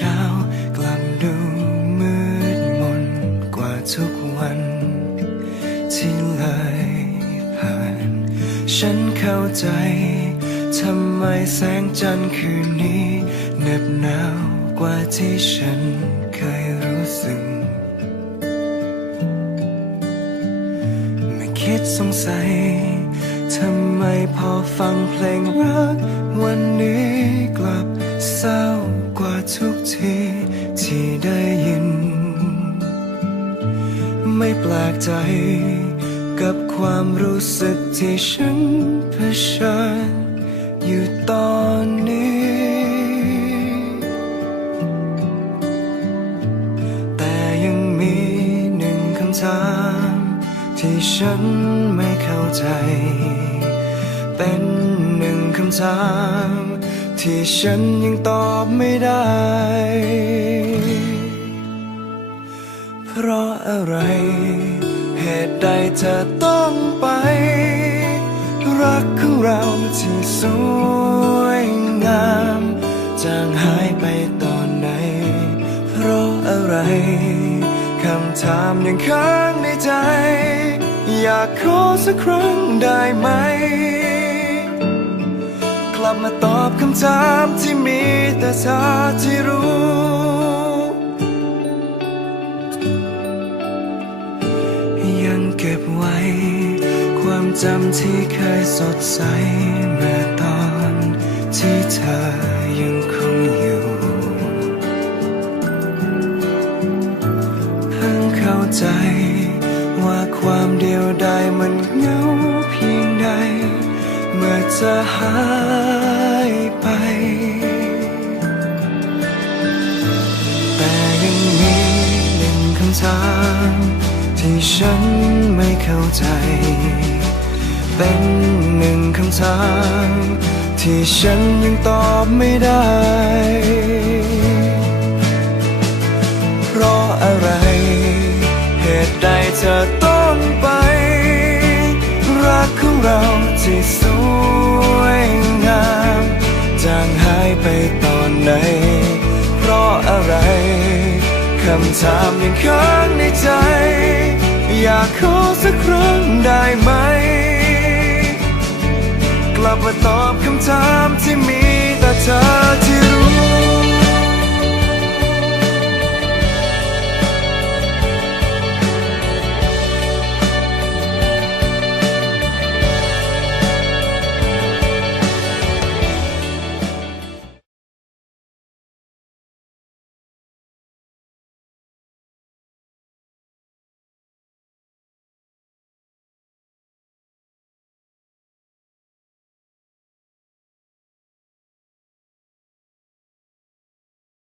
ช้ากลับดูมืดมนกว่าทุกวัน ที่เลยผ่าน ฉันเข้าใจ ทำไมแสงจันทร์คืนนี้เหน็บหนาวกว่าที่ฉันเคยรู้สึกไม่คิดสงสัย ทำไมพอฟังเพลงรักวันนี้ แปลกใจ กับความรู้สึกที่ฉันเผชิญอยู่ตอนนี้ แต่ยังมีหนึ่งคำถาม ที่ฉันไม่เข้าใจ เป็นหนึ่งคำถาม ที่ฉันยังตอบไม่ได้ ราะอะไร เหตุใดเธอต้องไป รักของเราที่สวยงามจางหายไปตอนไหน เพราะอะไร คำถามยังค้างในใจ อยากขอสักครั้งได้ไหม กลับมาตอบคำถามที่มีแต่เธอที่รู้ จำที่เคยสดใสเมื่อตอนที่เธอยังคงอยู่เพิ่งเข้าใจว่าความเดียวดายมันเหงาเพียงใด เมื่อเธอหายไป แต่ยังมีหนึ่งคำถามที่ฉันไม่เข้าใจ เป็นหนึ่งคำถามที่ฉันยังตอบไม่ได้ เพราะอะไร เหตุใดเธอต้องไป รักของเราที่สวยงามจางหายไปตอนไหน เพราะอะไร คำถามยังค้างในใจ อยากขอสักครั้งได้ไหม กลับมาตอบคำถามที่มี